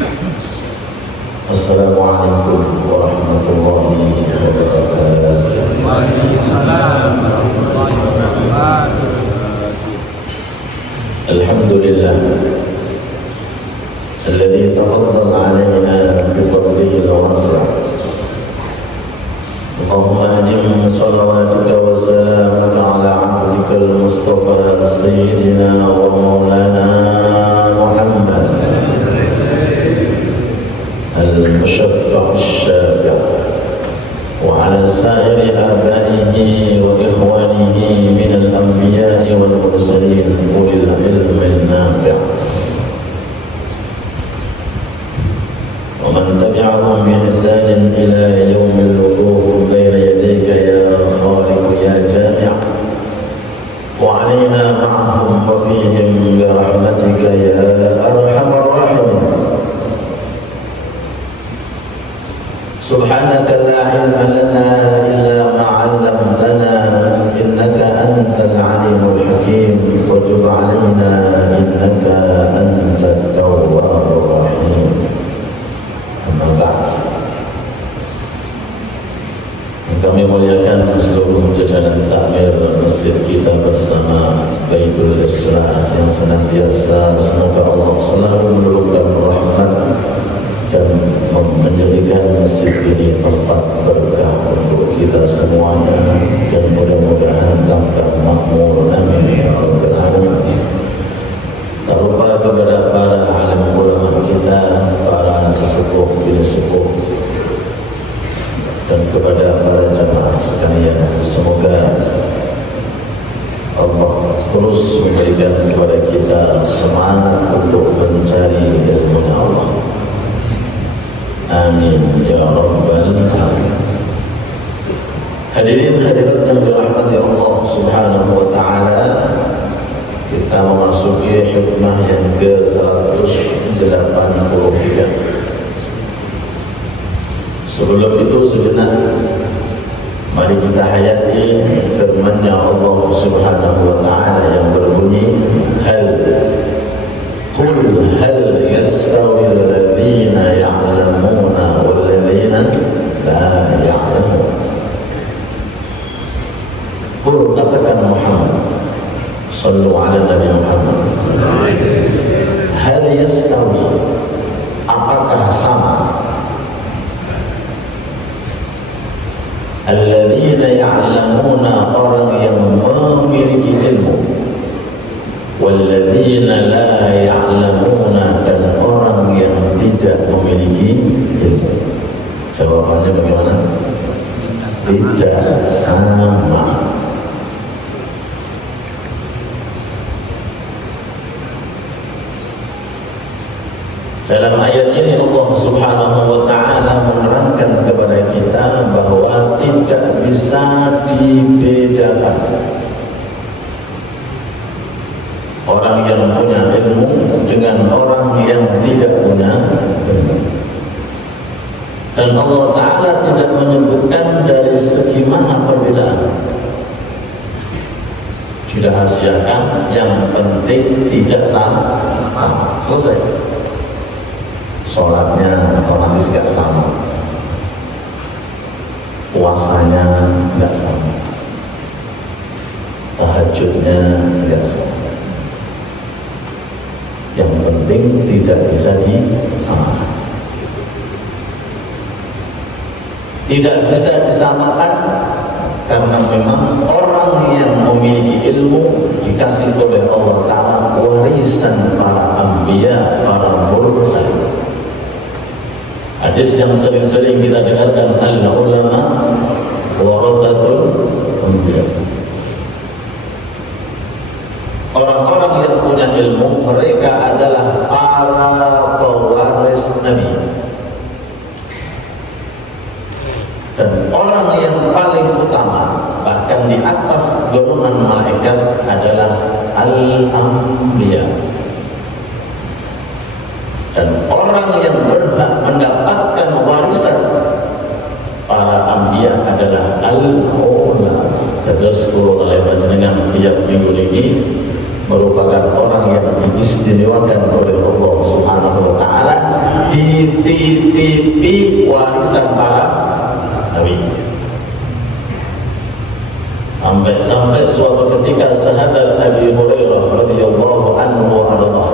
Assalamualaikum warahmatullahi wabarakatuh. Waalaikumsalam warahmatullahi wabarakatuh. Alhamdulillah alladzi tafaddala alaina bi fadlihi al-wasi'. Allahumma adim salawatuka wa salamuka ala 'abdika al-mustafa sayyidina wa maulana Muhammad المشفع الشافع وعلى سائر آبائه وإخوانه من الأنبياء والمرسلين أولي العلم النافع ومن تبعهم بإحسان إلى يوم الوقوف بين يديك يا خالق يا جامع وعلينا معهم وفيهم برحمتك يا أرحم الراحمين. سبحانك لا علم لنا إلا ما علمتنا إنك أنت العليم الحكيم وتب علينا إنك أنت التواب الرحيم. أما بعد, kami muliakan seluruh jajaran takmir masjid kita bersama Baitul Isra yang senantiasa semoga Allah selalu menurunkan rahmat dan menjadikan masjid ini tempat berkah untuk kita semuanya dan mudah-mudahan dampak makmur. Amin ya rabbal alamin. Tak lupa kepada para alim ulama kita, para sesepuh bini sepuh, dan kepada para jemaah sekalian, semoga Allah terus memberikan kepada kita semangat untuk mencari ilmu Allah. Amin ya rabbal alamin. Hadirin hadirat yang dirahmati Allah Subhanahu wa taala, kita memasuki hikmah yang ke-183. Sebelum itu sejenak, mari kita hayati firman-Nya Allah Subhanahu wa taala yang berbunyi, Qul hal yastawi alladhina ya'lamuna wal ladhina la ya'lamun. Qul, katakan Muhammad, sallu ala Nabi Muhammad, hal yastawi, apakah sama, alladhina ya'lamuna, orang yang memiliki ilmu, walladzina la ya'lamuna, dan orang yang tidak memiliki ilmu. Jawabannya bagaimana? Tidak sama. Dalam ayat ini Allah Subhanahu wa taala menerangkan kepada kita bahwa tidak bisa dibedakan orang yang punya ilmu dengan orang yang tidak punya ilmu. Dan Allah Ta'ala tidak menyebutkan dari segi mana perbedaan. Dirahasiakan, yang penting tidak sama. Selesai. Sholatnya otomatis gak sama, puasanya gak sama, tahajudnya gak sama. Yang penting tidak bisa disamakan. Tidak bisa disamakan karena memang orang yang memiliki ilmu dikasih oleh Allah Ta'ala warisan para anbiya, para mursal. Hadis yang sering-sering kita dengarkan, al-ulama warathatul anbiya. Orang-orang yang punya ilmu, mereka adalah para pewaris Nabi. Dan orang yang paling utama, bahkan di atas golongan malaikat, adalah al-anbiya. Dan orang yang berhak mendapatkan warisan para anbiya adalah al-ulama. Tadaskur oleh panjenengan tiap minggu ini merupakan orang yang diistimewakan oleh Allah Subhanahu wa taala di dititipi warisan para nabi. Sampai suatu ketika sahabat Abi Hurairah radhiyallahu anhu wa arda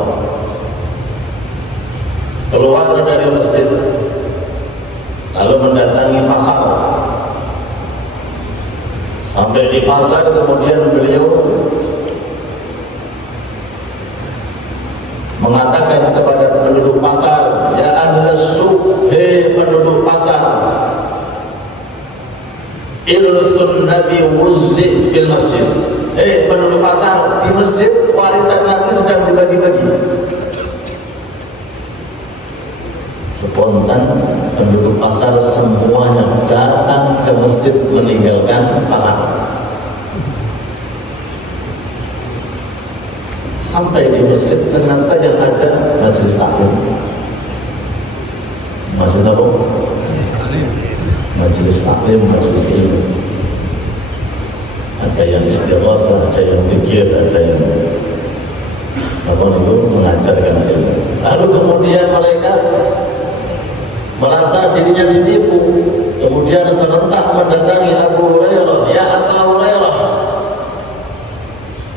keluar dari masjid lalu mendatangi pasar. Sampai di pasar kemudian beliau mengatakan kepada penduduk pasar, ya ahlus suq, hei penduduk pasar, irthun nabi wuzzi fil masjid. Hei penduduk pasar, di masjid warisan Nabi sedang dibagi-bagi. Spontan penduduk pasar semuanya datang ke masjid meninggalkan pasar. Sampai di masjid ternyata yang ada majelis taklim. Majelis apa? Majelis taklim, majelis ilmu. Ada yang istighosah, ada yang fikir, ada yang mengajarkan ilmu. Lalu kemudian mereka merasa dirinya ditipu, kemudian serentak mendatangi Abu Hurairah. Ya Abu Hurairah,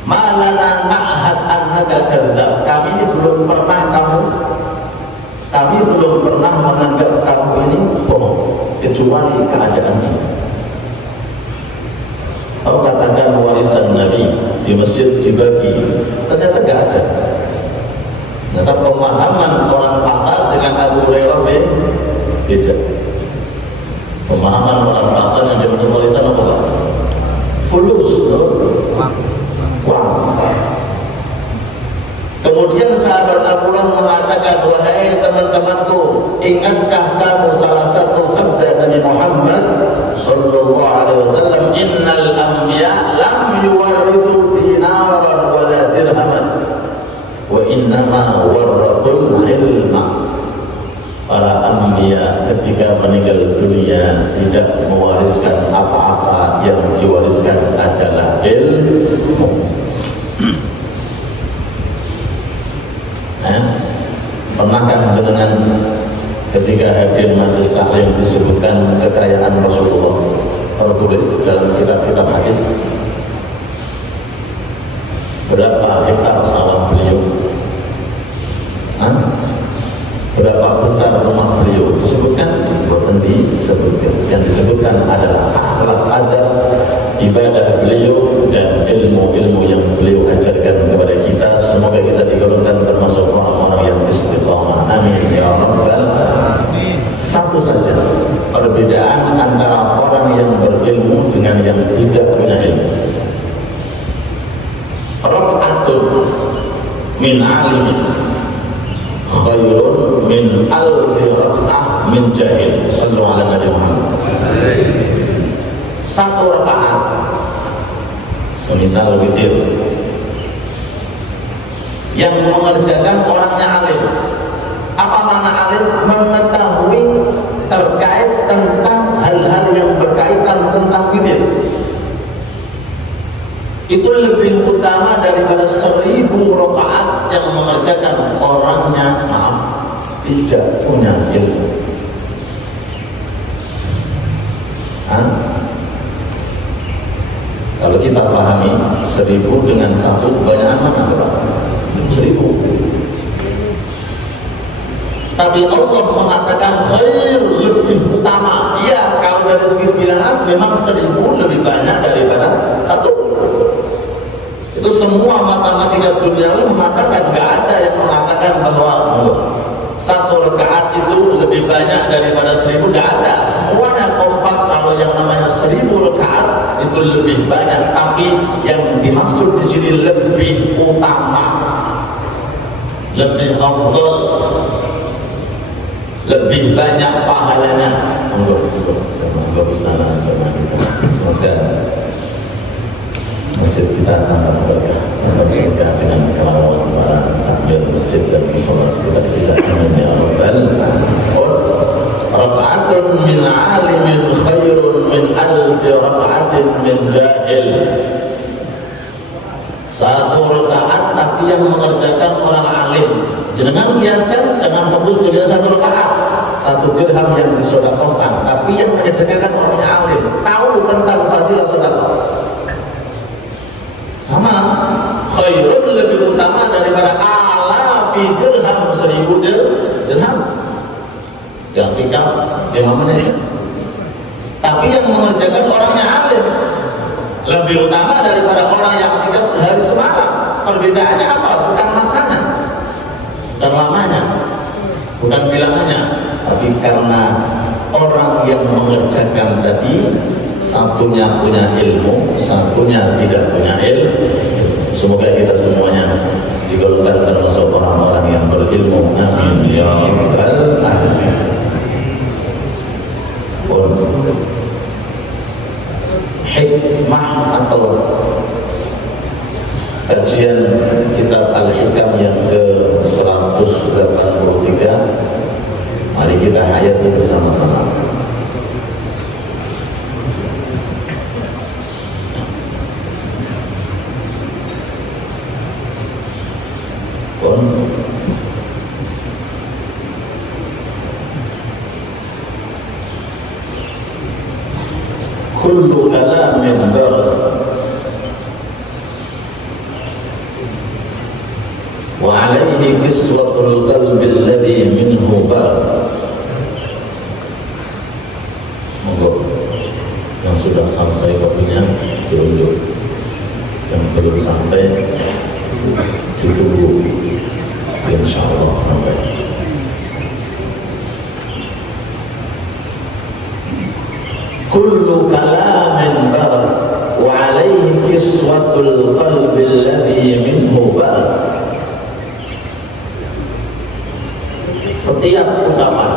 malana ma'had anhaka kadzab. Kami belum pernah menganggap kamu ini bohong kecuali keadaan ini. Kau katakan warisan Nabi di masjid dibagi, ternyata tidak ada. Ternyata pemahaman orang pasar dengan Abu Hurairah beda. Pemahaman orang pasar yang dia menulis warisan apa? Fulus, uang. Kemudian sahabat Abu Hurairah mengatakan, wahai teman-temanku, ingatkah kamu salah satu sabda Nabi Muhammad sallallahu alaihi wasallam, innal anbiya lam yuwarrithu dinaran wala dirhaman wa innama warrathul ilma. Para anbiya ketika meninggal dunia tidak mewariskan apa-apa, yang diwariskan adalah ilmu. Pernahkah dengan ketika hadir majelis taklim disebutkan kekayaan Rasulullah tertulis dalam kitab-kitab hadis? Berapa hektar sawah beliau? Berapa besar rumah beliau? Disebutkan? Bukan disebutkan. Yang disebutkan adalah akhlak adab, ibadah beliau dan ilmu-ilmu yang beliau ajarkan kepada kita. Semoga kita digolongkan termasuk orang-orang yang istiqamah. Amin ya rabbal alamin. Satu saja perbedaan antara orang yang berilmu dengan yang tidak punya ilmu. Raq'atun min alimin khairun min alfi raq'ah min jahil. Sallu ala Nabi Muhammad. Satu rakaat semisal witir yang mengerjakan orangnya alim. Apa makna alim? Mengetahui terkait tentang hal-hal yang berkaitan tentang witir. Itu lebih utama daripada 1000 rakaat yang mengerjakan orangnya tidak punya ilmu. Kalau kita pahami 1000 dengan 1 kebanyakan mana berapa? 1000. Tapi Allah mengatakan khair, lebih utama. Iya, kalau dari segi bilangan memang 1000 lebih banyak daripada 1. Itu semua matematika dunia mengatakan, nggak ada yang mengatakan bahwa 1 rakaat itu lebih banyak daripada 1000. Nggak ada. Semuanya kompak kalau yang namanya 1000 rakaat itu lebih banyak. Tapi yang dimaksud di sini lebih utama, lebih afdal, lebih banyak pahalanya. Semoga bisa sama kita. Semoga masjid kita tambah berkah dengan kelawan para takbir masjid dan musola sekitar kita. Amin ya rabbal alamin. Raka'atun min alimin khairun min alfi raka'atin min jahil. 1 rakaat tapi yang mengerjakan orang alim. Jangan kiaskan, jangan fokus dengan 1 rakaat. 1 dirham yang disedekahkan, tapi yang menyedekahkan orangnya alim, tahu tentang fadilah sedekah. Sama, khairun lebih utama daripada alafi dirham, 1000 dirham. Yang tikaf 5 menit. Tapi yang mengerjakan orangnya alim lebih utama daripada orang yang tikaf sehari semalam. Perbedaannya apa? Bukan masanya, bukan lamanya, bukan bilangannya, tapi karena orang yang mengerjakan tadi satunya punya ilmu, satunya tidak punya ilmu. Semoga kita semuanya digolongkan termasuk orang-orang yang berilmu. Amin ya rabbal alamin. Hikmah atau kajian kitab Al-Hikam yang ke-183. Mari kita hayati bersama-sama. Kullu kalamin baras wa alaihi qiswatul qalbi alladhi minhu baras. Monggo yang sudah sampai waktunya diunjuk, yang belum sampai ditunggu, insyaallah sampai. Kullu kalamin baras wa alaihi qiswatul qalbi alladhi minhu baras. Setiap ucapan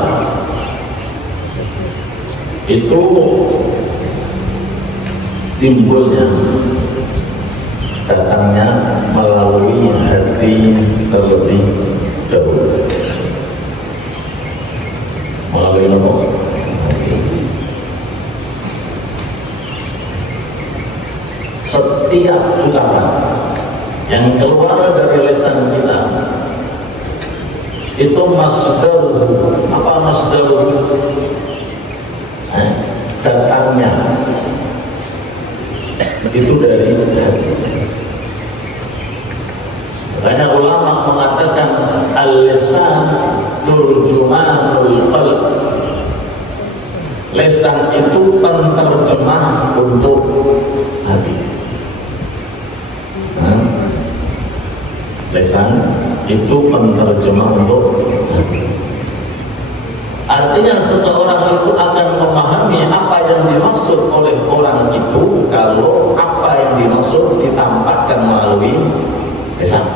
itu timbulnya, datangnya melalui hati terlebih dahulu. Melalui apa? Setiap ucapan yang keluar dari lisan kita itu masdar. Apa masdar? Datangnya itu dari hati. Banyak ulama mengatakan al-lisan turjumanul qalb. Lisan itu penerjemah untuk hati. Lisan itu penerjemah untuk hati. Artinya seseorang itu akan memahami apa yang dimaksud oleh orang itu kalau apa yang dimaksud ditampakkan melalui lisan.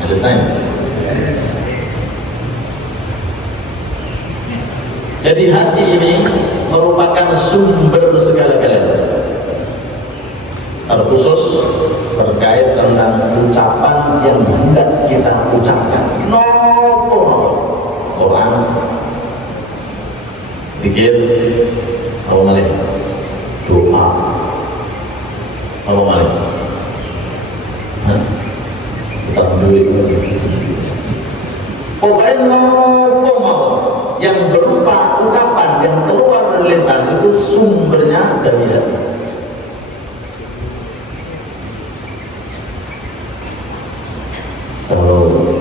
Understand? Jadi hati ini merupakan sumber segala-galanya. Terkhusus terkait tentang ucapan yang hendak kita ucapkan. Nopo Quran, zikir, apa malih? Doa, apa malih? Kita duit. Pokoknya nopo mau yang berupa ucapan yang keluar dari lisan itu sumbernya dari hati. Kalau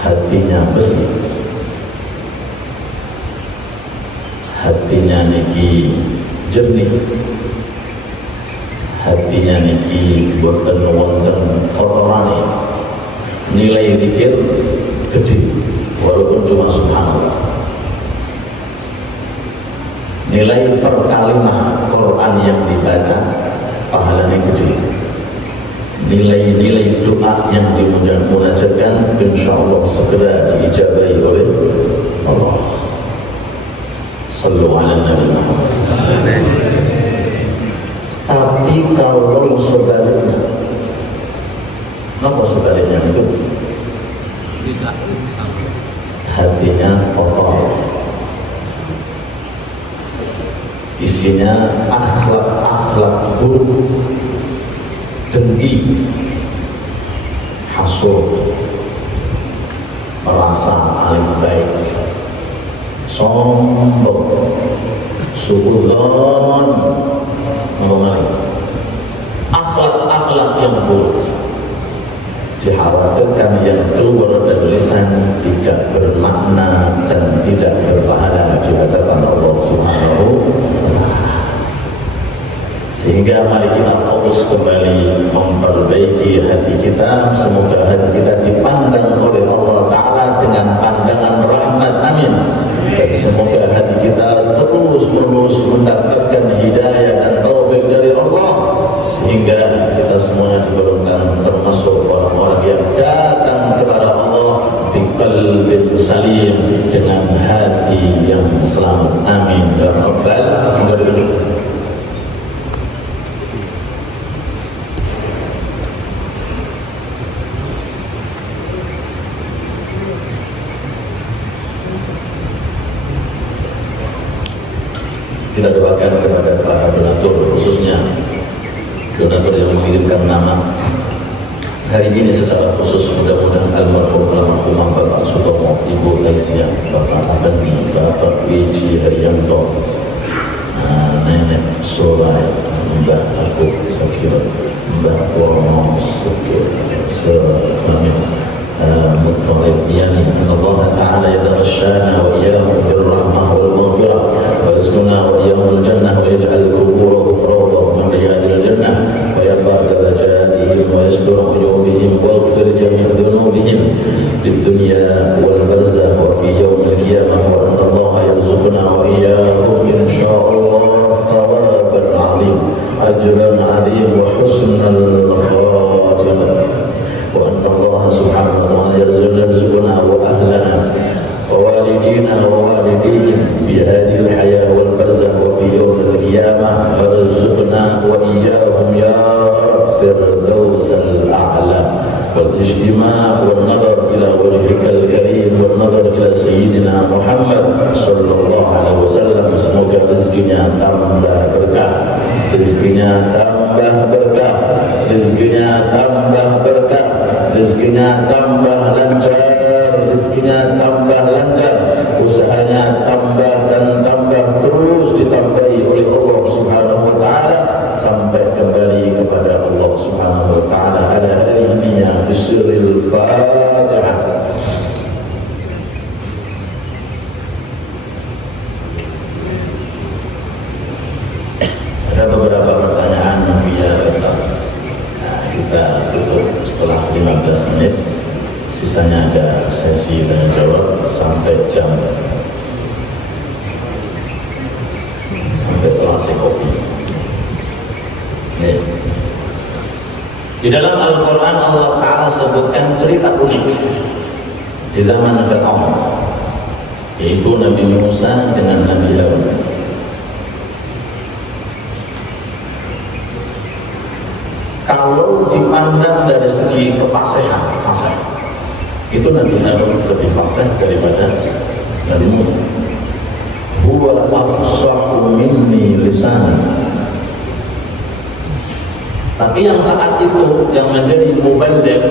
hatinya bersih, hatinya niki jernih, hatinya niki boten wonten kotorane, nilai zikir gede walaupun cuma subhanallah. Nilai per kalimah Quran yang dibaca pahalanya gede. Nilai-nilai doa yang dimunajatkan insyaallah segera diijabahi oleh Allah. Sallu ala Nabi Muhammad. Tapi kalau sebaliknya, apa sebaliknya itu? Hatinya kotor, isinya akhlak-akhlak buruk, dengki, hasud, merasa paling baik, sombong, suudzon, akhlak-akhlak yang buruk. Dikhawatirkan yang keluar dari lisan tidak bermakna dan tidak berpahala di hadapan Allah Subhanahu wa Ta'ala. Sehingga mari kita fokus kembali memperbaiki hati kita. Semoga hati kita dipandang oleh Allah Ta'ala dengan pandangan rahmat, amin. Dan semoga hati kita terus-menerus mendapatkan hidayah dan taufik dari Allah, sehingga kita semuanya digolongkan termasuk orang-orang yang datang kepada Allah biqalbin salim, dengan hati yang selamat, amin ya rabbal alamin. Kita doakan kepada para donatur, khususnya donatur yang mengirimkan nama hari ini secara khusus. Mudah-mudahan almarhum Bapak Sutomo, Ibu Aisyah, Bapak Abani, Bapak Wiji Haryanto, Nenek Solai, Mbak Aku Sakira, Mbak Wono Sekir, Amin. Muttalib Yani Allah Ta'ala yataghashana wa iyyakum birrahmah wal maghfirah wa yasquna wa iyyakum al-jannah wa yaj'al quburakum rawdatan min riyadil jannah wa yarfa' darajatihim wa yastur uyubihim wa yaghfir jami' dhunubihim fid dunya wal barzakh wa fi yawm al-qiyamah wa anna Allah yarzuquna wa iyyakum insyaallah thawaban 'azim ajran 'azim wa husnal khatimah. وأن الله سبحانه وتعالى يرزقنا وأهلنا ووالدينا ووالديهم في هذه الحياة والبرزخ وفي يوم القيامة، وارزقنا وإياهم يا فردوس الأعلى، والاجتماع والنظر إلى وجهك الكريم والنظر إلى سيدنا محمد صلى الله عليه وسلم. Semoga rezekinya tambah berkah, rezekinya tambah berkah, rezekinya tambah berkah, rezekinya tambah lancar, rezekinya tambah lancar, usahanya tambah dan tambah terus ditambahi oleh Allah Subhanahu wa Ta'ala sampai kembali kepada Allah Subhanahu wa Ta'ala. Ala alimnya bisiril Fatihah. Ada beberapa pertanyaan via WhatsApp. Kita tutup setelah 15 menit. Sisanya ada sesi tanya jawab sampai jam, sampai kelas kopi. Di dalam Al-Quran Allah Ta'ala sebutkan cerita unik di zaman Fir'aun, yaitu Nabi Musa dengan Nabi Harun. Kalau dipandang dari segi kefasihan, itu Nabi Harun lebih fasih daripada Nabi Musa. Huwa afsahu minni lisan. Tapi yang saat itu yang menjadi muballigh,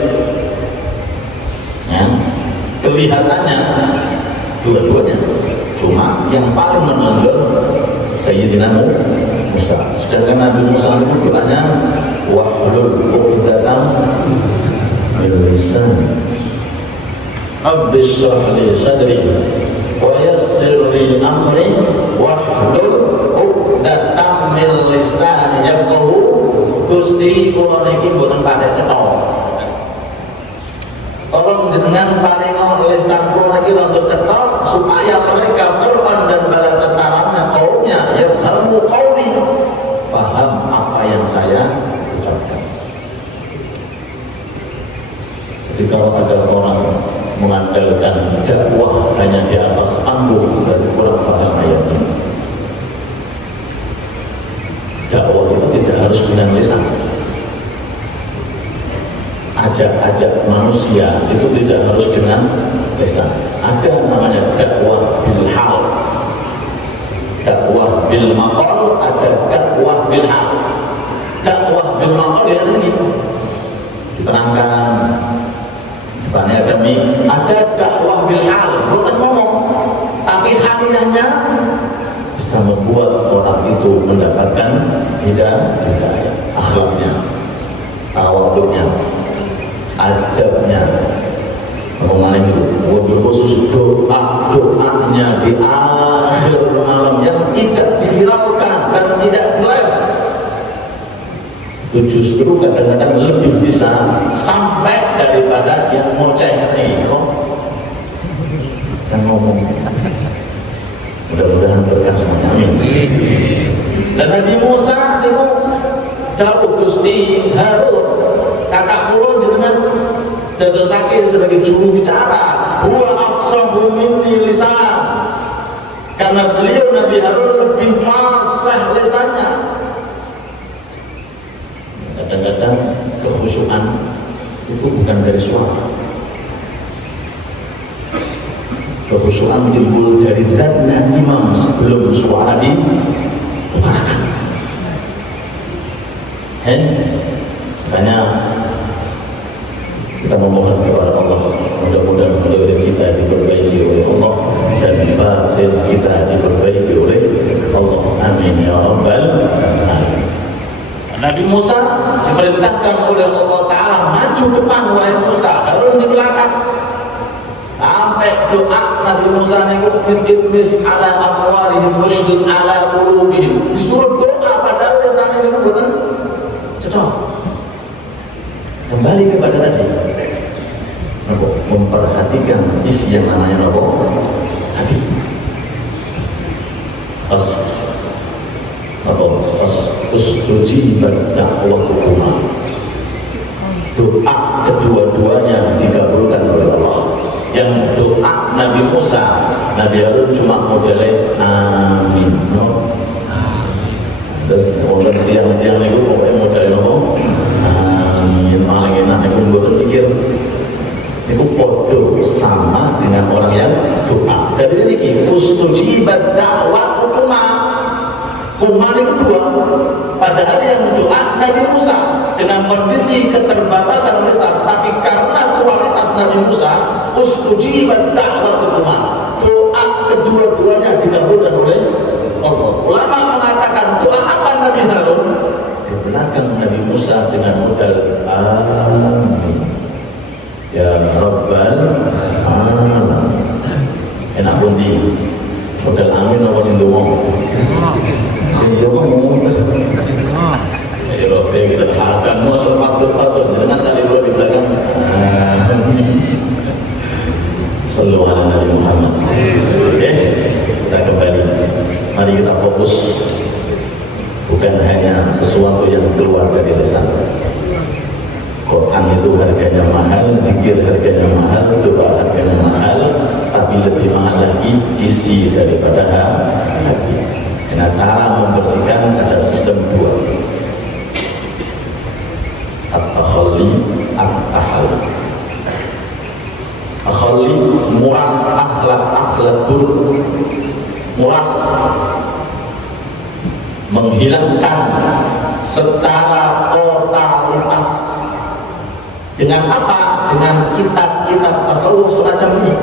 ya, kelihatannya dua-duanya, cuma yang paling menonjol Sayyidina Musa. Sedangkan Nabi Musa itu doanya wahlul 'uqdatam min lisani Rabbi shrah li sadri wa yassir li amri wahlul 'uqdatam min lisani yafqahu. Gusti kula niki mboten pada cetha. Tolong jenengan paringa lisan kula niki untuk cetha supaya mereka Fir'aun dan bala tentaranya kaumnya yafhamu qauli, paham apa yang saya ucapkan. Jadi kalau ada orang mengandalkan dakwah hanya di atas panggung, berarti kurang paham ayat ini. Dakwah itu tidak harus dengan lisan. Ajak-ajak manusia itu tidak harus dengan lisan. Ada namanya dakwah bil hal, dakwah bil maqal, ada dakwah bil hal. Dakwah bil maqal ya ini diterangkan depannya ada dakwah bil hal, bukan ngomong, tapi hal yang alimnya bisa membuat orang itu mendapatkan hidayah, akhlaknya, tawaduknya, adabnya. Orang alim itu wabil khusus doanya di akhir malam yang tidak diviralkan dan tidak live, itu justru kadang-kadang lebih bisa sampai daripada yang ngoceh nih, yang ngomong. Mudah-mudahan berkah semuanya, amin. Dan Nabi Musa itu dawuh Gusti Harun, kakak kula jenengan dadosake sebagai juru bicara, huwa afsahu minni lisan, karena beliau Nabi Harun lebih fasih lisannya. Kadang-kadang kekhusyuan itu bukan dari suara, kekhusyuan timbul dari zatnya imam sebelum suara diutarakan. Makanya kita memohon kepada Allah, mudah-mudahan doa kita diperbaiki oleh Allah dan batin kita diperbaiki oleh Allah, amin ya rabbal alamin. Nabi Musa diperintahkan oleh Allah Ta'ala maju depan, wahai Musa, Harun di belakang. Sampai doa Nabi Musa niku mitmis ala amwalihim washdud ala qulubihim, disuruh doa padahal lisannya niku mboten cocok. Kembali kepada tadi, memperhatikan isi yang namanya hati. Pas ustujibat da'watuhuma, doa kedua-duanya dikabulkan oleh Allah. Yang doa Nabi Musa, Nabi Harun cuma modelnya amin, no? Terus orang tiang-tiang itu pokoknya modelnya amin, paling enak itu bukan pikir itu podo sama dengan orang yang doa. Dari ini ustujibat da'watuhuma, kuman itu dua, padahal yang doa Nabi Musa dengan kondisi keterbatasan lisan, tapi karena kualitas Nabi Musa, ustujibat da'watuhuma, doa kedua-duanya dikabulkan oleh Allah. Ulama mengatakan doa apa Nabi Harun? Di belakang Nabi Musa dengan modal amin ya rabbal alamin. Enak pun di modal amin apa sing ngomong? Sing ngomong. Ayo bisa Hasan mau status dengan kali dua di belakang. Sallu ala Nabi Muhammad. Oke, kita kembali. Mari kita fokus, bukan hanya sesuatu yang keluar dari lisan. Quran itu harganya mahal, zikir harganya mahal, doa harganya mahal, tapi lebih mahal lagi isi daripada hati. Nah, cara membersihkan ada sistem dua, at-takhalli, at-tahallul. Takhalli, muras akhlak buruk, muras, menghilangkan secara totalitas. Dengan apa? Dengan kitab-kitab tasawuf semacam ini.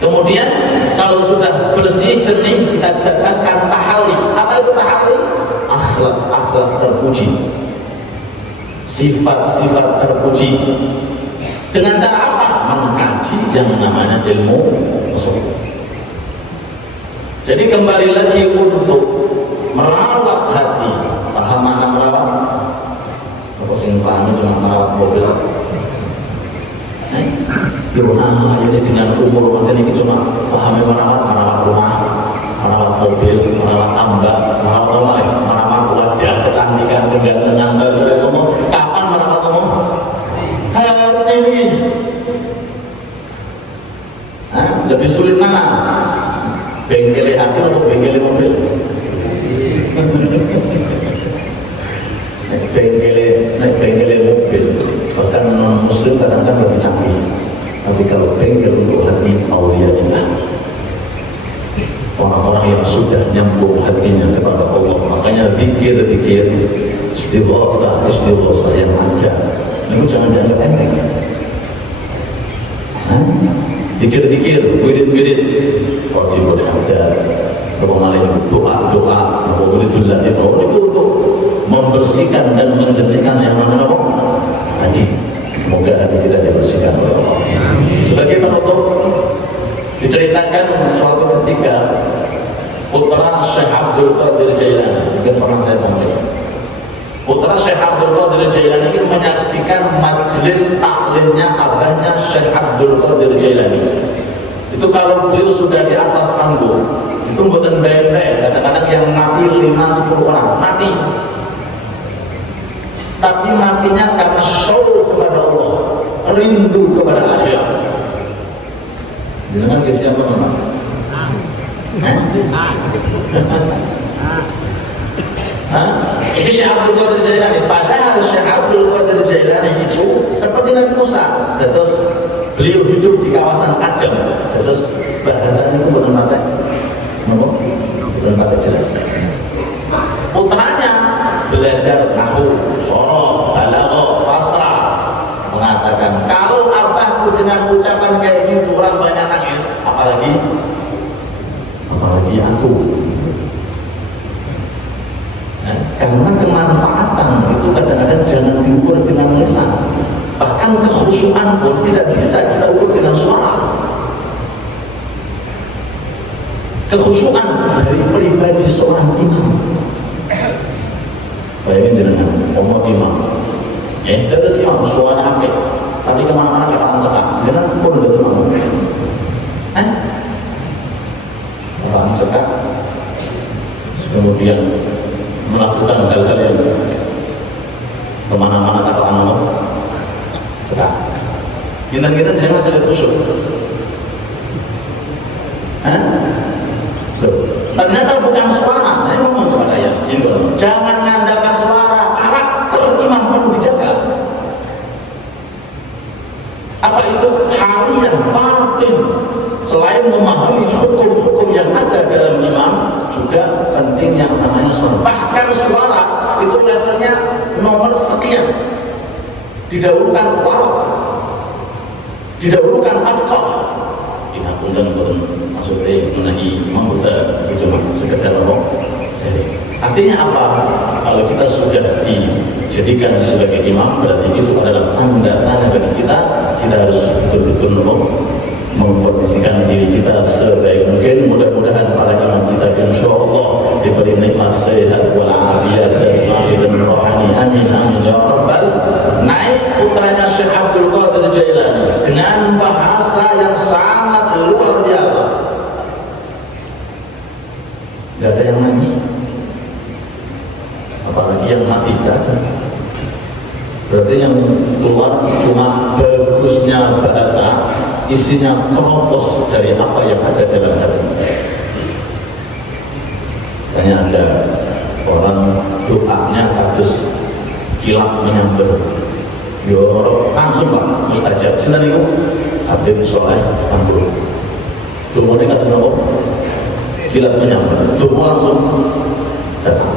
Kemudian kalau sudah bersih jernih, kita datangkan tahalli. Apa itu tahalli? Akhlak terpuji, sifat-sifat terpuji. Dengan cara apa? Mengkaji yang namanya ilmu tasawuf. Jadi kembali lagi untuk merawat hati. Paham makna merawat? Apa sing paham cuma merawat mobil? Rumah ini dengan umur macam ini cuma paham merawat rumah, merawat mobil, merawat tambak, merawat wajah, kecantikan, kegantengan. Kapan merawat kamu? Hati ini. Lebih sulit mana? Bengkel hati atau bengkel mobil? Bengkel mobil, bahkan non muslim kadang-kadang lebih canggih. Tapi kalau bengkel untuk hati, auliyaillah, orang-orang yang sudah nyambung hatinya kepada Allah. Makanya zikir istighatsah yang ada, itu jangan dianggap enteng. dikir-dikir, wirid-wirid, qadibul hadat, kemudian doa-doa, wiridullah itu untuk membersihkan dan menjernihkan yang mana hati. Semoga hati kita dibersihkan oleh Allah. Sebagai penutup, diceritakan suatu ketika putra Syekh Abdul Qadir Jailani, yang pernah saya sampaikan. Putra Syekh Abdul Qadir Jailani ini menyaksikan majelis taklimnya abahnya Syekh Abdul Qadir Jailani. Itu kalau beliau sudah di atas panggung, itu bukan bayang-bayang, kadang-kadang yang mati 5-10 orang, mati. Tapi matinya karena syauq kepada Allah, rindu kepada akhirat. Jangan ke siapa nama? Ini Syekh Abdul Qadir Jailani. Padahal Syekh Abdul Qadir Jailani itu seperti Nabi Musa. Terus beliau hidup di kawasan Ajam. Terus bahasanya itu bukan mata, bukan mata jelas. Putranya belajar nahwu, soroh, balaghah, sastra, mengatakan kalau abahku dengan ucapan kayak gitu orang banyak nangis, apalagi aku. Nah, karena kemanfaatan itu kadang-kadang jangan diukur dengan lisan, bahkan kekhusyuan pun tidak bisa kita ukur dengan suara. Kekhusyuan dari pribadi seorang imam. Bayangin jenengan, imam, terus imam suara apik, tapi kemana-mana kita cekak, jangan pun betul imam. Orang cekak, kemudian melakukan hal-hal yang kemana-mana kata Allah, cekak. Kita jangan sedih khusyuk. Ternyata bukan suara. Saya ngomong kepada Yasin, jangan mengandalkan suara, karakter imam perlu dijaga. Apa itu? Harian, batin. Selain memahami hukum-hukum yang ada dalam imam, juga penting yang namanya suara. Bahkan suara itu levelnya nomor sekian. Didahulukan warok, didahulukan afqah. Ini pun dan maksudnya mengenai imam kita cuma sekedar ngomong. Artinya apa? Kalau kita sudah dijadikan sebagai imam, berarti itu adalah tanda-tanda bagi kita harus betul-betul mengkondisikan diri kita sebaik mungkin. Mudah-mudahan para imam kita insyaallah diberi nikmat sehat wal afiat jasmani dan rohani. Amin amin ya rabbal. Naik putranya Syekh Abdul Qadir Jailani dengan bahasa yang sangat luar biasa. Tidak ada yang nangis, apalagi yang mati tidak ada. Berarti yang keluar cuma bagusnya bahasa, isinya keropos dari apa yang ada dalam hati. Hanya ada orang doanya harus kilat menyambar. Yo langsung Pak mustajab. Sinten niku? Habib Soleh Tambul. Dumone kados napa? Kilat menyambar. Dumo langsung datang.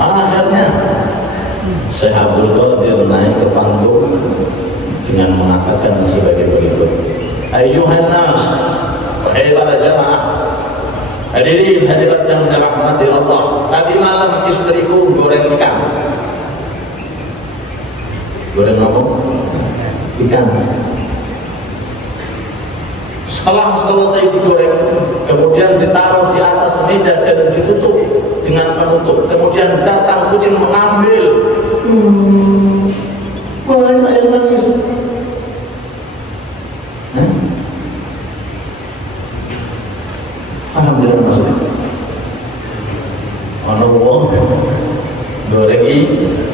Akhirnya Syekh Abdul Qadir naik ke panggung dengan mengatakan sebagai berikut. Ayyuhan nas, wahai para jamaah, hadirin hadirat yang dirahmati Allah. Tadi malam istriku goreng ikan. Goreng apa? Ikan. Setelah selesai digoreng, kemudian ditaruh di atas meja dan ditutup dengan penutup. Kemudian datang kucing mengambil. Banyak yang nangis. Paham tidak maksudnya? Allah goreng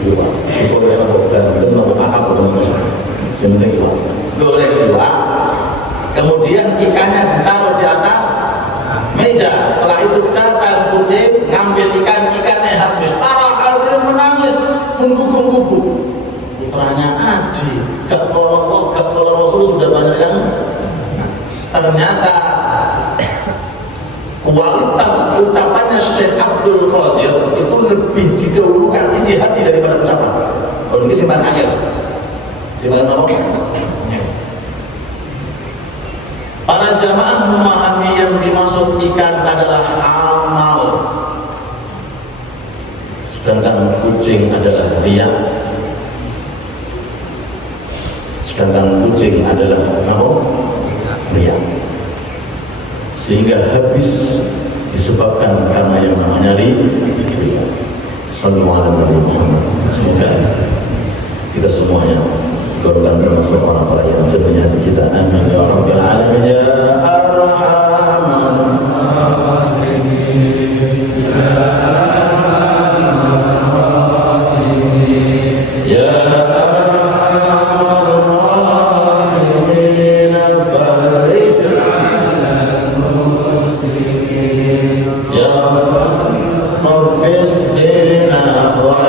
dua. Goreng apa? Dan apa maksudnya? Sebenarnya goreng dua. Kemudian ikannya ditaruh di atas meja. Setelah itu datang kucing ngambil ikannya habis. Para hadirin menangis, menggugung-gugung. Putranya Aji, gak tolong Allah, gak tolong Rasul, sudah banyak yang ternyata kualitas ucapannya Syekh Abdul Qadir itu lebih didahulukan isi hati daripada ucapan. Kalau ini simpan akhir. Gimana apa? Para jamaah memahami yang dimaksud ikan adalah amal, sedangkan kucing adalah riya. Sedangkan kucing adalah apa? Riya. Sehingga habis disebabkan karena yang namanya riya. Sallallahu alaihi Muhammad. Semoga kita semuanya golongan termasuk orang-orang yang jernih hati kita. Amin ya rabbal alamin ya arhamar rahimin ya arhamar rahimin barik alal muslimin ya rabbis dina wa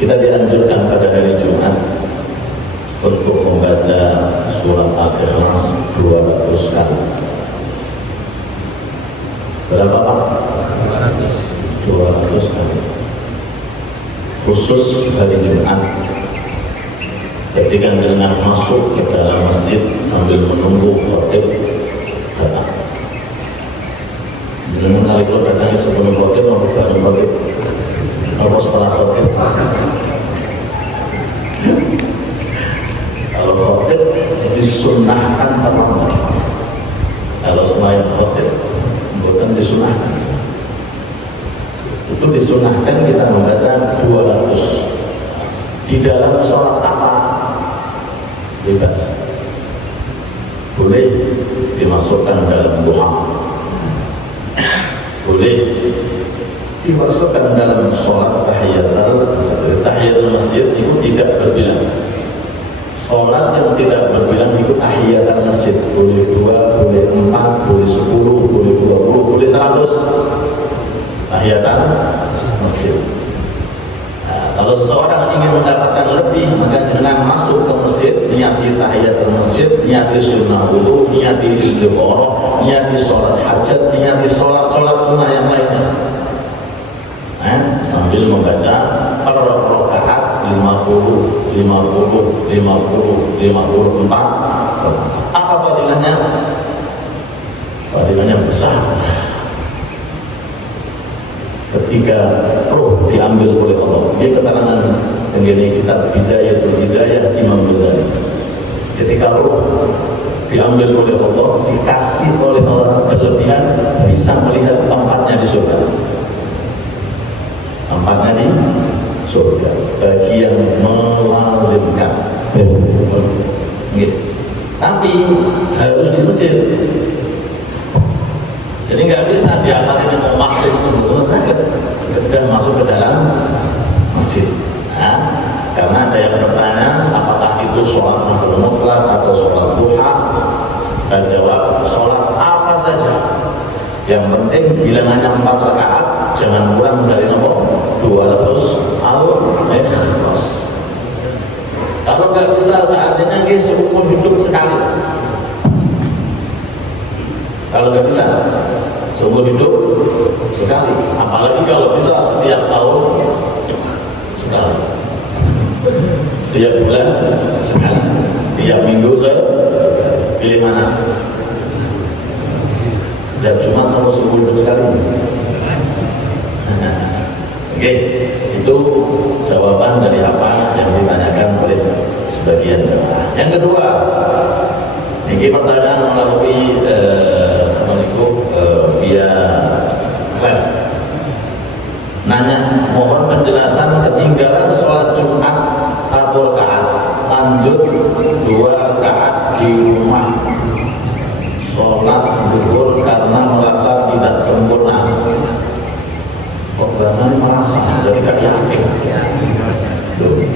kita dianjurkan pada hari Jumat untuk membaca surat Al-Ikhlas 200 kali. Berapa Pak? 200 kali. Khusus hari Jumat. Ketika jenengan masuk ke dalam masjid sambil menunggu khotib datang. Jenengan kalau datang sebelum khotib atau bareng khotib? Atau setelah khotib? Kalau khotib disunnahkan terlambat. Kalau selain khotib bukan disunnahkan. Itu disunnahkan kita membaca 200 di dalam sholat apa? Bebas. Boleh dimasukkan dalam doa. Boleh dimasukkan dalam sholat tahiyatul masjid itu tidak berbilang. Sholat yang tidak berbilang itu tahiyatul masjid. Boleh 2, boleh 4, boleh 10, boleh 20, boleh 100 tahiyatul masjid. Nah, kalau seseorang ingin mendapatkan lebih, maka jangan masuk ke masjid, niati tahiyatul masjid, niati sunnah wudu, niati istigharah, niati sholat hajat, niati sholat sunnah yang lainnya. Sambil membaca per rakaat 50, 50, 50, 54. Apa fadilahnya? Fadilahnya besar. Ketika roh diambil oleh Allah, dia keterangan mengenai kitab Bidayatul Hidayah Imam Ghazali. Ketika roh diambil oleh Allah, dikasih oleh Allah kelebihan, bisa melihat tempatnya di surga. Tempatnya di surga bagi yang melazimkan. Tapi harus di Mesir. Jadi nggak bisa diamalin mau maksud sudah masuk ke dalam masjid. Nah, karena ada yang bertanya apakah itu sholat mutlak atau sholat duha. Dan jawab sholat apa saja. Yang penting bilangannya 4 rakaat, jangan kurang dari nomor 200 al-ikhlas. Kalau nggak bisa saatnya seumur hidup sekali. Kalau nggak bisa seumur hidup sekali, apalagi kalau bisa setiap tahun sekali, tiap bulan sekali, tiap minggu sekali. Pilih mana? Dan Jumat atau seumur hidup sekali? Oke, itu jawaban dari apa yang ditanyakan oleh sebagian jemaah. Yang kedua, ini pertanyaan melalui via web. Nanya, mohon penjelasan ketinggalan sholat Jumat 1 rakaat, lanjut 2 rakaat di rumah. Sholat zuhur karena merasa tidak sempurna. Kok bahasanya merasa, jadi gak yakin.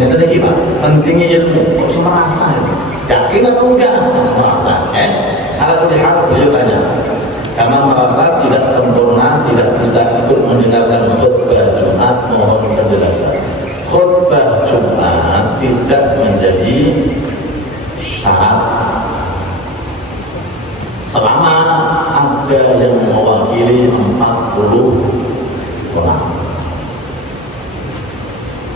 Yang tadi gimana? Pentingnya ilmu, kok merasa? Yakin atau enggak? Merasa. Kalau lihat beliau tanya, karena merasa tidak sempurna, tidak bisa ikut mendengarkan khutbah Jumat, mohon penjelasan. Khutbah Jumat tidak menjadi syarat selama ada yang mewakili 40 orang.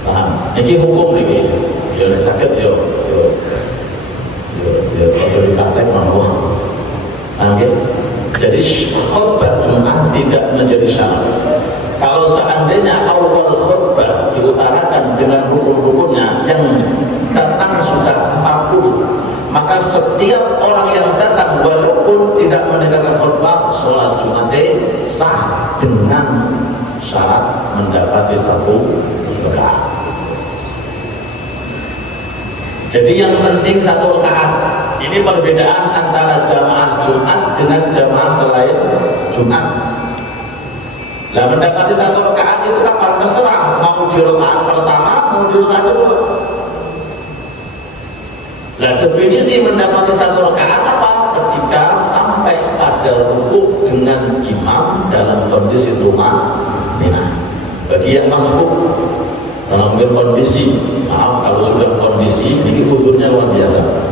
Paham? Ini hukum ini. Ya sakit yo dipraktek mau. Ambil. Jadi khutbah Jumat tidak menjadi syarat. Kalau seandainya awal khutbah diutarakan dengan hukum-hukumnya yang datang sudah 40, maka setiap orang yang datang walaupun tidak mendengarkan khutbah, sholat Jumat sah dengan syarat mendapati 1 rakaat. Jadi yang penting 1 rakaat. Ini perbedaan antara jamaah Jumat dengan jamaah selain Jumat. Nah, mendapati 1 rakaat itu kapan? Terserah, mau di rakaat pertama, mau di rakaat kedua. Nah, definisi mendapati 1 rakaat apa? Ketika sampai pada rukuk dengan imam dalam kondisi tumanina. Bagi yang masuk dalam kondisi, maaf kalau sudah kondisi, ini hudurnya luar biasa.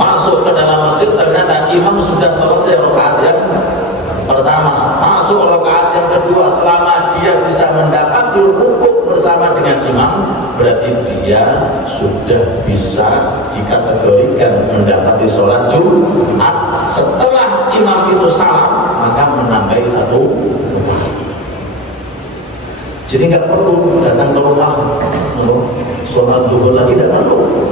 Masuk ke dalam masjid, ternyata imam sudah selesai rakaat yang pertama, masuk rakaat yang kedua, selama dia bisa mendapati rukuk bersama dengan imam, berarti dia sudah bisa dikategorikan mendapati sholat Jumat. Setelah imam itu salam, maka menambahi 1 rakaat. Jadi nggak perlu datang ke rumah sholat zuhur lagi, tidak perlu.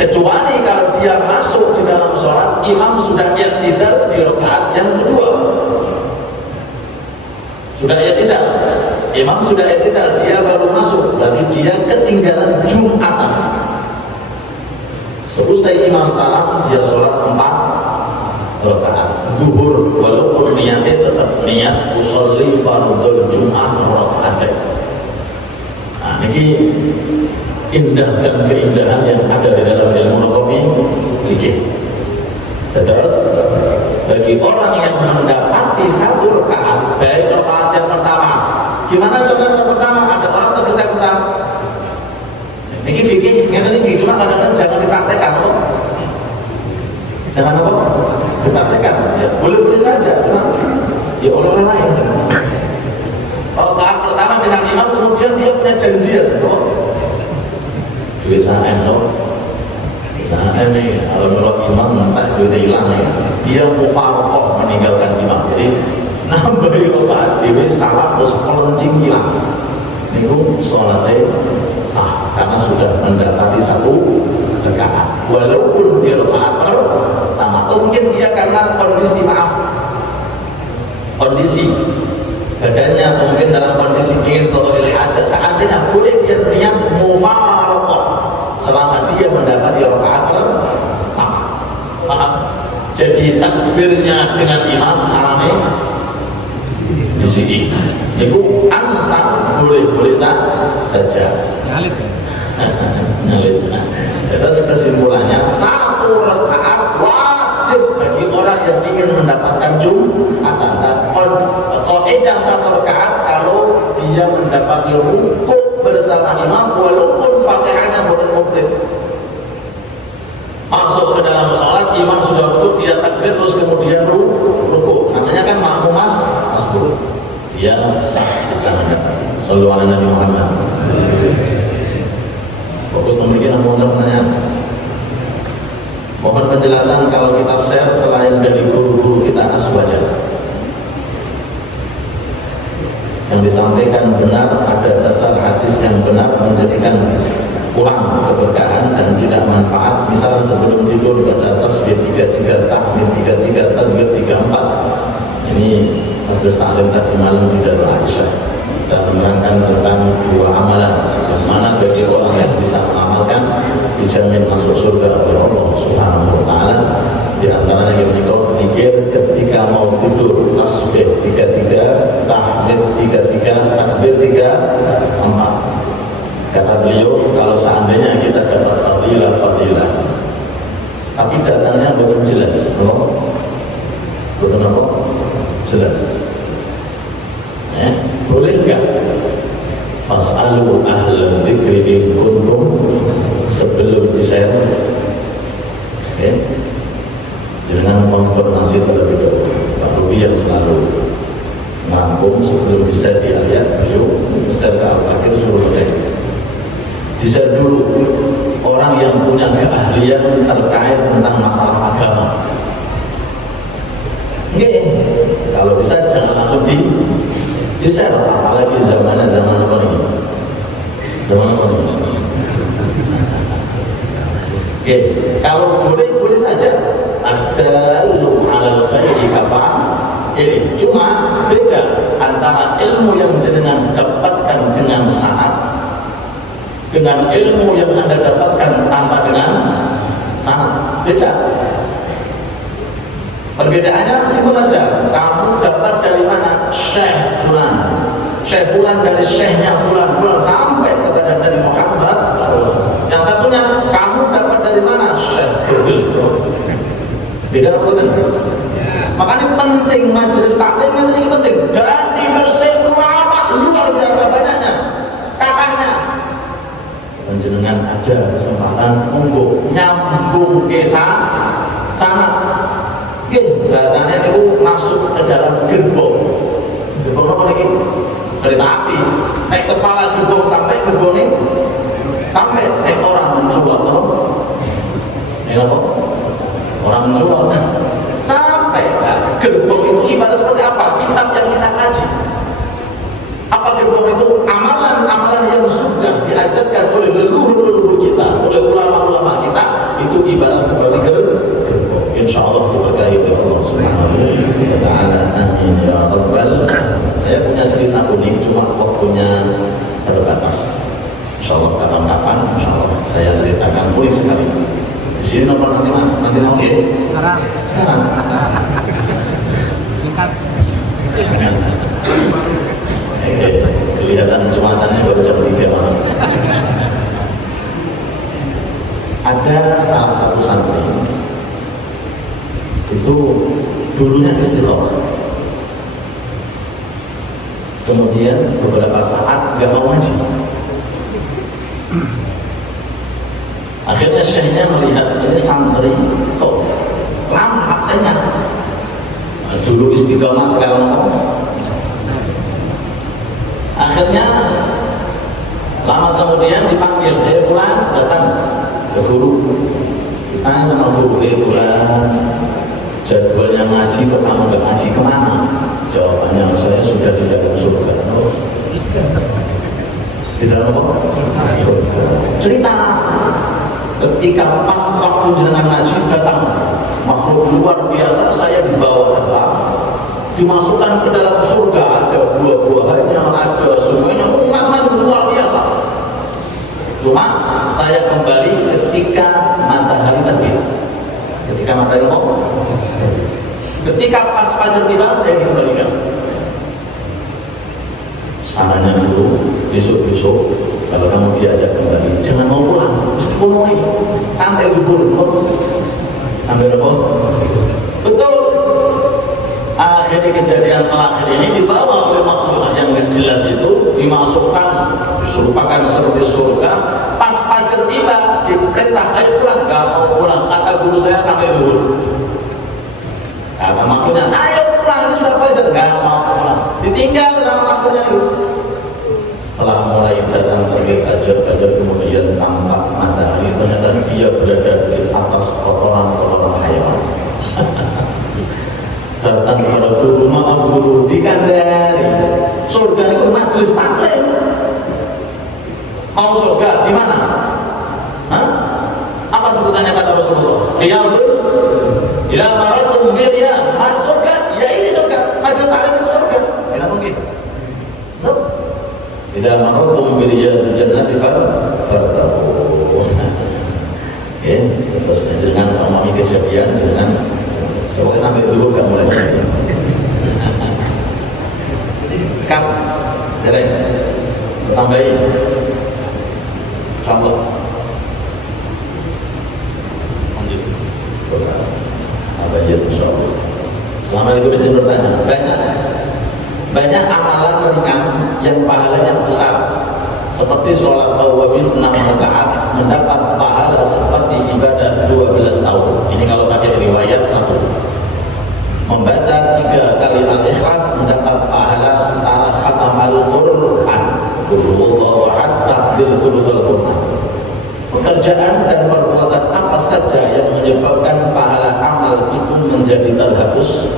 Kecuali kalau dia masuk di dalam sholat, imam sudah i'tidal di rakaat yang kedua. Sudah i'tidal, imam sudah i'tidal, dia baru masuk, berarti dia ketinggalan Jumatan. Selesai imam salam, dia sholat 4 rakaat zuhur, walaupun niatnya tetap niat usolli fardhu Jum'ah raka'atain. Nah, ini indah dan keindahan yang ada di dalam ilmu nabawi fikih. Terus bagi orang yang mendapati 1 rakaat, baik rakaat yang pertama, gimana contoh yang pertama? Ada orang tergesa-gesa. Ini fikih, yang tadi cuma kadang-kadang jangan dipraktekkan, jangan apa? Dipraktekkan. Ya, boleh-boleh saja. Ya orang lain. Rakaat pertama dengan imam, kemudian dia punya janjian. Kebiasaan nah ini kalau imam tak duitnya hilang nih, dia mufarokoh meninggalkan imam, jadi nambah rakaat dewe salah terus pelencing hilang. Niku sholatnya sah karena sudah mendapati 1 rakaat, walaupun dia rakaat pertama. Atau mungkin dia karena kondisi badannya, atau mungkin dalam kondisi ingin atau hajat, seandainya boleh dia niat mufarokoh selama dia mendapati rakaat pertama. Jadi takbirnya dengan imam, salamnya di sini. Itu ansar boleh saja. Ngalit ya? Ngalit. Terus kesimpulannya 1 rakaat wajib bagi orang yang ingin mendapatkan Jumatan. Kaidah 1 rakaat kalau dia mendapati rukuk bersama imam, walaupun Fatihahnya boleh muktif. Masuk ke dalam sholat, imam sudah rukuk, dia takbir terus kemudian rukuk. Namanya kan makmum masbuk. dia sah Islamnya. Sallallahu alaihi Nabi Muhammad. Fokus pemikiran mohon pertanyaan. Mohon penjelasan kalau kita share selain dari guru-guru kita aswaja. Yang disampaikan benar, ada dasar hadis yang benar menjadikan kurang keberkahan dan tidak manfaat. Misal sebelum tidur baca tasbih 33, tahmid 33, takbir 34. Ini hadis taklim tadi malam di Darul Aisyah dan menerangkan tentang dua amalan yang mana bagi orang yang bisa mengamalkan dijamin masuk surga oleh Allah Subhanahu wa taala. Di antaranya yang menikah zikir ketika mau tidur, tasbih 33, tahmid 33, takbir 34. Kata beliau, kalau seandainya kita dapat fadilah, tapi datangnya belum jelas, belum apa? Jelas. Boleh enggak? Fas'alu ahlal dzikri in kuntum, sebelum di-share. Jangan konfirmasi terlebih dahulu. Pak Rudi yang selalu ngambung sebelum di-share di ayat, beliau di-share ke al-akhir suruh cek. Di-share dulu orang yang punya keahlian terkait tentang masalah agama. Kalau bisa jangan langsung di-share, apalagi zaman apa ini? Zaman apa ini? Kalau boleh saja ada alal khairi kafa ini. Cuma beda antara ilmu yang jenengan dapatkan dengan sanad dengan ilmu yang Anda dapatkan tanpa dengan sanad. Beda. Perbedaannya simpel aja. Kamu dapat dari mana? Syekh Fulan. Syekh Fulan dari syekhnya Fulan sampai kepada Nabi Muhammad. Yang satunya kamu dapat dari mana? Syekh Fulan. Beda betul. Makanya penting majelis taklim ini penting. Dan bersih ulama luar biasa banyaknya. Katanya penjenengan ada kesempatan untuk nyambung ke sana. Bahasanya itu masuk ke dalam gerbong apa lagi? Kereta api. Naik kepala gerbong sampai gerbong ini sampai orang menjual apa? Orang menjual sampai gerbong itu ibarat seperti apa? Kitab yang kita kaji. Apa gerbong itu? Amalan-amalan yang sudah diajarkan oleh leluhur kita, oleh ulama-ulama kita, itu ibarat seperti gerbong. Insyaallah diberkahi oleh Allah Subhanahu wa taala. Amin ya rabbal. Saya punya cerita unik, cuma waktunya terbatas. Insyaallah kapan-kapan insyaallah saya ceritakan unik sekali. Di sini nomor nanti mau ya? Sekarang. Singkat. Kelihatan cuacannya baru jam 3 malam. Ada salah satu santri itu dulunya istiqomah, kemudian beberapa saat gak mau ngaji. Akhirnya syekhnya melihat ini santri kok lama absennya. Dulu istiqomah, sekarang mau. Akhirnya lama kemudian dipanggil, Fulan, datang ke guru. Ditanya sama guru, Fulan, jadwalnya ngaji kok kamu gak ngaji, kemana? Jawabannya, saya sudah di dalam surga. Di dalam apa? Surga. Cerita ketika pas waktu jenengan ngaji datang makhluk luar biasa, saya dibawa terbang, dimasukkan ke dalam surga, ada buah-buahannya, ada semuanya, macam-macam luar biasa. Cuma saya kembali ketika matahari terbit. Ketika matahari mau, ketika pas fajar tiba, saya dikembalikan. Sarannya dulu, besok-besok kalau kamu diajak kembali, jangan mau pulang, pulang lagi sampai libur, sampai libur. Betul. Akhirnya kejadian terakhir ini dibawa oleh makhluk yang jelas itu, dimasukkan, diserupakan seperti surga. Pas fajar tiba, diperintah, ayo pulang, gak mau pulang. Kata guru saya sampai libur. Kata makhluknya, ayo pulang, itu sudah fajar, gak mau pulang. Ditinggal akhirnya itu. Setelah mulai datang terbit fajar kemudian tampak matahari, ternyata dia berada di atas kotoran-kotoran hayawan. Datang kepada guru, maaf guru, di Kandari surga itu majelis taklim. Mau surga di mana? Hah? Apa sebutannya kata Rasulullah? Riyadul ila maratum birya, surga, ya ini surga, majelis taklim itu surga. Tidak mungkin. No. Ila maratum birya jannati fartahu. Ya, terus dengan sama kejadian dengan pokoknya sampai dulu gak mulai. Kap, jadi tambahin contoh. Lanjut. Selesai. Tambahin insyaallah. Selama itu mesti bertanya. Banyak amalan ringan yang pahalanya besar. Seperti sholat tawabin 6 rakaat mendapat pahala seperti ibadah 12 tahun. Ini kalau pakai riwayat 1. Membaca 3 kali Al-Ikhlas mendapat pahala setara khatam Al-Quran. Qul takdir Qur'an. Pekerjaan dan perbuatan apa saja yang menyebabkan pahala amal itu menjadi terhapus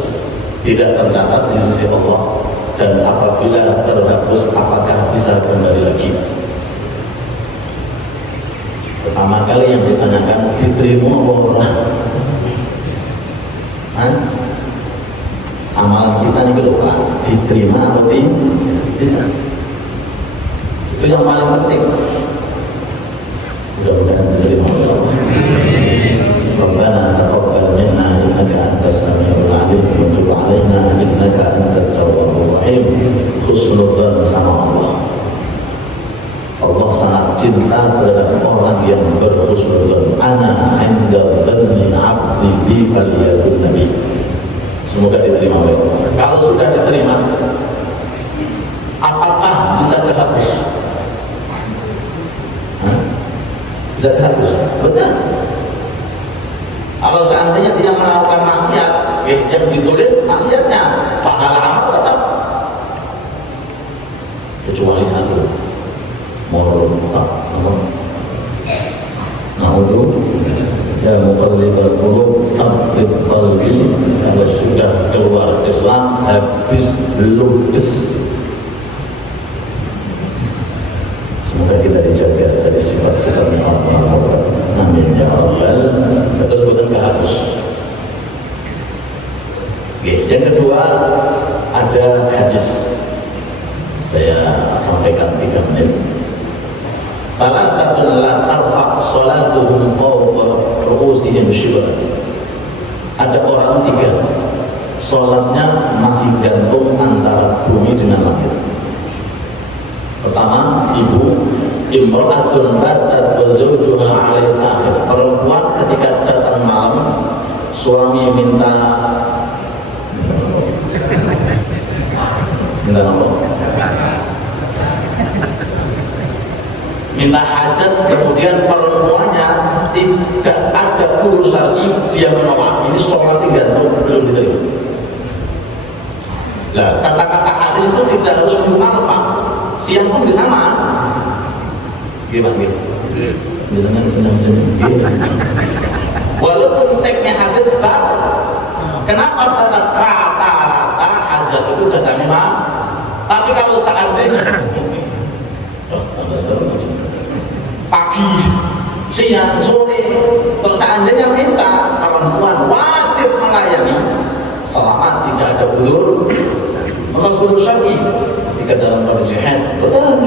tidak tercatat di sisi Allah. Dan apabila terhapus, apakah bisa kembali lagi? Pertama kali yang ditanyakan, diterima apa? Amalan kita ini kedua, diterima atau tidak? Itu yang paling penting. Mudah-mudahan diterima oleh Allah. Rabbana taqabbal minna innaka antas samiul alim wa tub 'alaina innaka antat tawwabur rahim. Husnul dzan sama Allah. Allah sangat cinta terhadap orang yang berhusnul dzan. Ana 'inda dhanni 'abdi bi falyakun nabi. Semoga diterima oleh Allah. Kalau sudah diterima, apakah bisa dihapus? Bisa dihapus? Betul. Kalau seandainya dia melakukan maksiat, yang ditulis maksiatnya, pahala amal tetap. Kecuali 1, murtad. Na'udhu ya muqallibal qulub taqlib qalbi. Kalau sudah keluar Islam, habis lukis. Semoga kita dijaga dari sifat-sifat yang Allah. Amin ya Rabbal. Terus bukan kehapus. Oke, yang kedua ada hadis. Saya sampaikan 3 menit. Salatun la tarfa' salatuhum fawqa ru'usihim shibra. Ada orang 3, salatnya masih gantung antara bumi dengan langit. Pertama, ibu imra'atun batat wa zawjuha 'alaihi sahir. Perempuan ketika datang malam, suami minta apa? Minta hajat, kemudian perempuannya tidak ada urusan, dia menolak. Ini sholat gantung, belum diterima. Nah, kata-kata hadis itu tidak harus berupa Pak. Siang pun di sama. Gimana gitu? Dengan senang-senang. Walaupun teksnya hadis baru. Kenapa rata-rata hajat itu datangnya malam? Tapi kalau seandainya pagi, siang, sore, kalau seandainya minta, perempuan wajib melayani selama tidak ada udzur. Maka udzur syar'i ketika dalam kondisi haid, betul.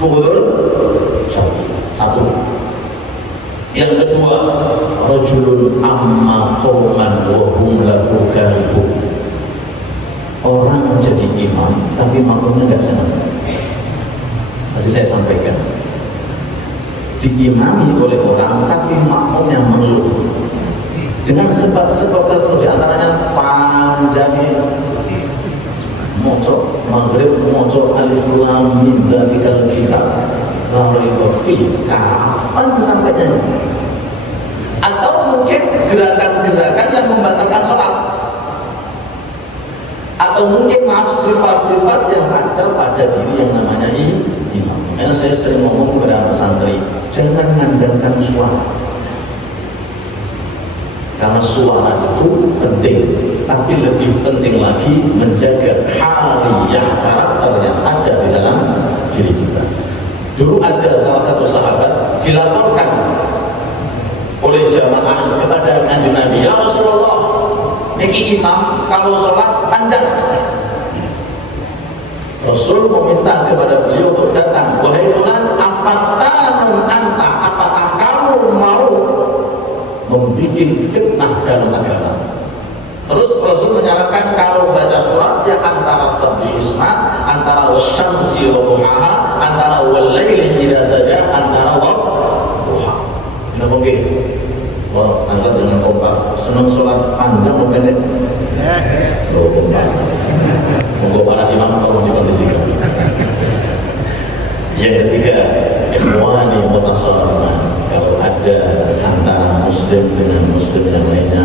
Udzur syar'i. 1. Yang kedua, rajulun amma qauman wa hum lahu karihun. Orang menjadi imam tapi makmumnya enggak senang. Tadi saya sampaikan, diimami oleh orang tapi makmumnya mengeluh dengan sebab-sebab tertentu, di antaranya panjangnya moco maghrib, moco alif lam mim dzalikal kitab la raiba fihi. Kapan sampainya? Atau mungkin gerakan-gerakan yang membatalkan sholat, atau mungkin maaf sifat-sifat yang ada pada diri yang namanya imam. Makanya saya sering ngomong kepada santri, jangan mengandalkan suara, karena suara itu penting, tapi lebih penting lagi menjaga haliyah karakter yang ada di dalam diri kita. Dulu ada salah satu sahabat dilaporkan oleh jamaah kepada Kanjeng Nabi, ya Rasulullah, niki imam kalau sholat panjang. Rasul meminta kepada beliau untuk datang, wahai fulan, afattanun anta, apakah kamu mau membuat fitnah dalam agama? Terus Rasul menyarankan kalau baca surat ya antara sabbi isma, antara wasyamsi wa duhaha, antara wal-laili idza saja, antara duha. Nah, mungkin wah, angkat dengan kompak. Senang sholat panjang atau pendek? Oh, kompak. Monggo para imam tolong dikondisikan. Yang ketiga, ikhwani mutasawwiman. Kalau ada antara muslim dengan muslim yang lainnya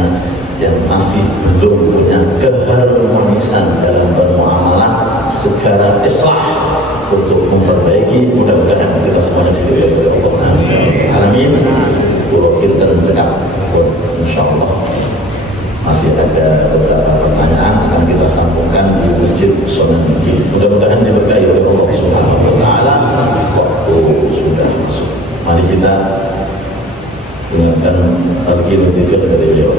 yang masih belum punya keharmonisan dalam bermuamalah, segera islah untuk memperbaiki. Mudah-mudahan kita semuanya diberi oleh Allah. Amin. Kalau kita cekap, insyaallah masih ada beberapa pertanyaan akan kita sambungkan di Masjid Sunan ini. Mudah-mudahan diberkahi oleh Allah Subhanahu wa taala. Waktu sudah masuk. Mari kita dengarkan tarikh dari beliau.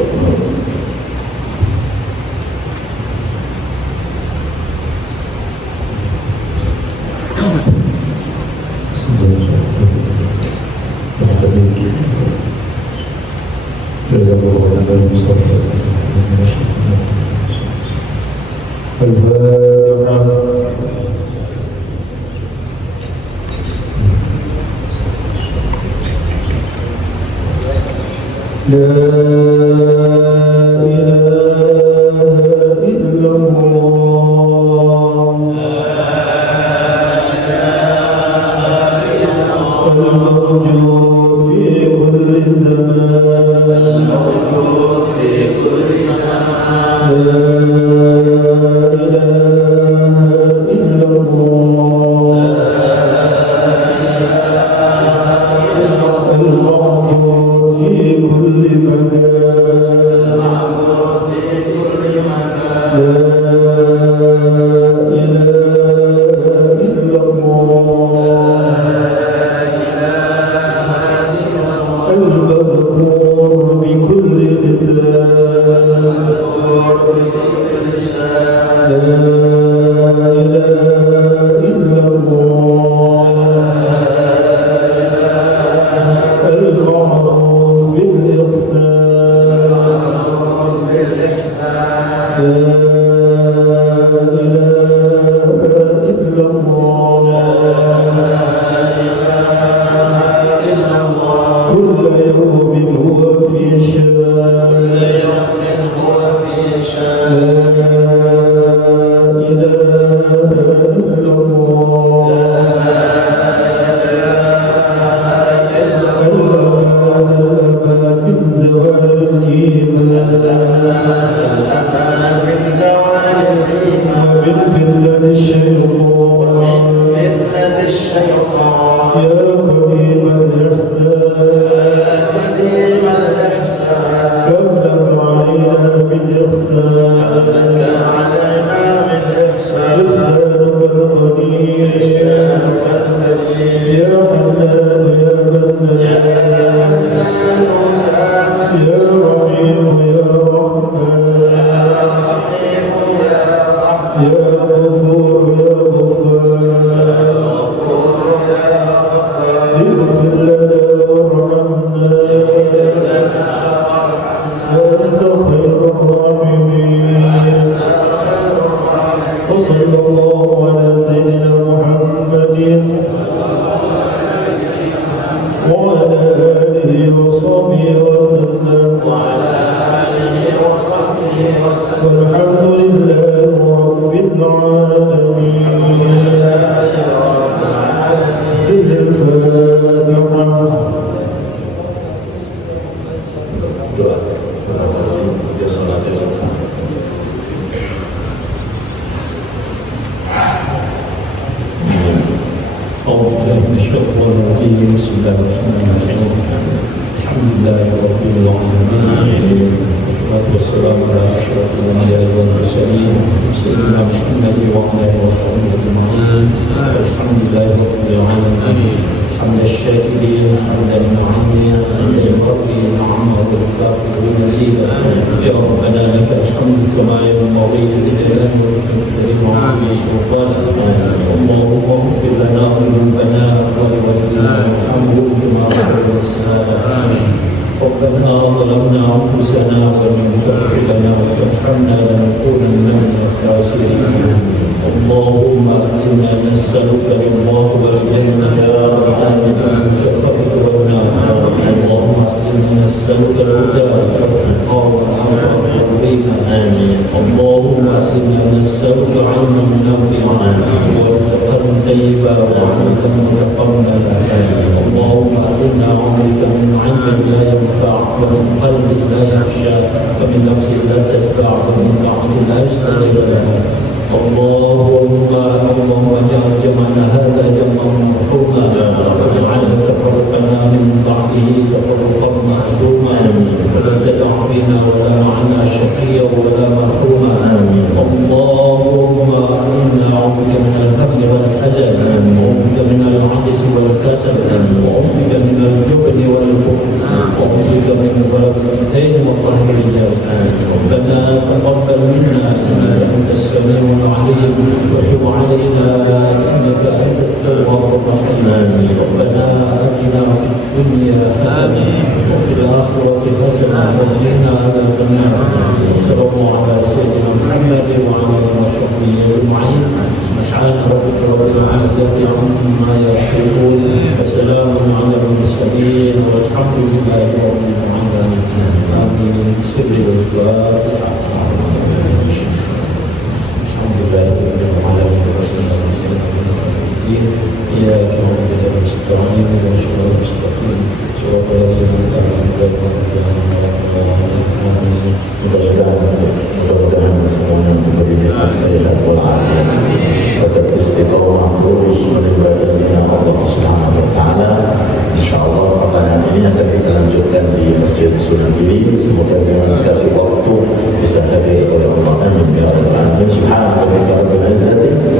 أعوذ بالله من الشيطان الرجيم بسم الله الرحمن الرحيم الحمد لله رب العالمين والصلاة والسلام على أشرف الأنبياء والمرسلين سيدنا محمد وعلى آله وصحبه أجمعين الحمد لله رب العالمين حمد الشاكرين حمد المعنين حمد المغفر نعمه الكافر مزيدا يا ربنا لك الحمد كما ينبغي لجلال وجهك وعظيم سلطانك اللهم اغفر لنا ذنوبنا ولوالدينا وارحمهم كما رحمنا السلام ربنا ظلمنا انفسنا ومن تغفر لنا وترحمنا لنكونن من الخاسرين اللهم انا نسالك رضاك والجنه يا رب العالمين سخطك والنار اللهم انا نسالك الهدى والتقى والعفو والغنى امين اللهم انا نسالك علما نافعا ورزقا طيبا وعملا متقبلا اللهم انا عمرك من علم لا ينفع ومن قلب لا يخشى ومن نفس لا تشبع ومن طاعه لا يستجيب لها اللهم اجعل جمعنا هذا جمعا مرحوما واجعل تفرقنا من بعده تفرقا معصوما ولا تدع فينا ولا معنا شقيا ولا مرحوما اللهم انا نعوذ من الهم والحزن ونعوذ من العجز والكسل ونعوذ من الجبن والبخل ونعوذ من غلبة الدين وقهر الرجال ربنا تقبل منا انك انت السميع العليم وتب علينا انك انت التواب الرحيم ربنا اتنا في الدنيا حسنه وفي الاخره حسنه وقنا عذاب النار صلى الله على سيدنا محمد وعلى اله وصحبه اجمعين سبحان ربك رب العزه عما يصفون وسلام على المرسلين والحمد لله رب العالمين امين بسر الفاتحه إياك نعبد ونستعين ونشكر المستقيم صراط الذين أنعمت عليهم mudah-mudahan semuanya diberikan sehat walafiat serta istiqomah lurus beribadah Allah Subhanahu wa taala. Insyaallah pertanyaan ini akan kita lanjutkan di Masjid Sunan Giri. Semoga dengan dikasih waktu bisa hadir oleh Allah. Amin ya rabbal alamin. Subhanallahi wa bihamdihi.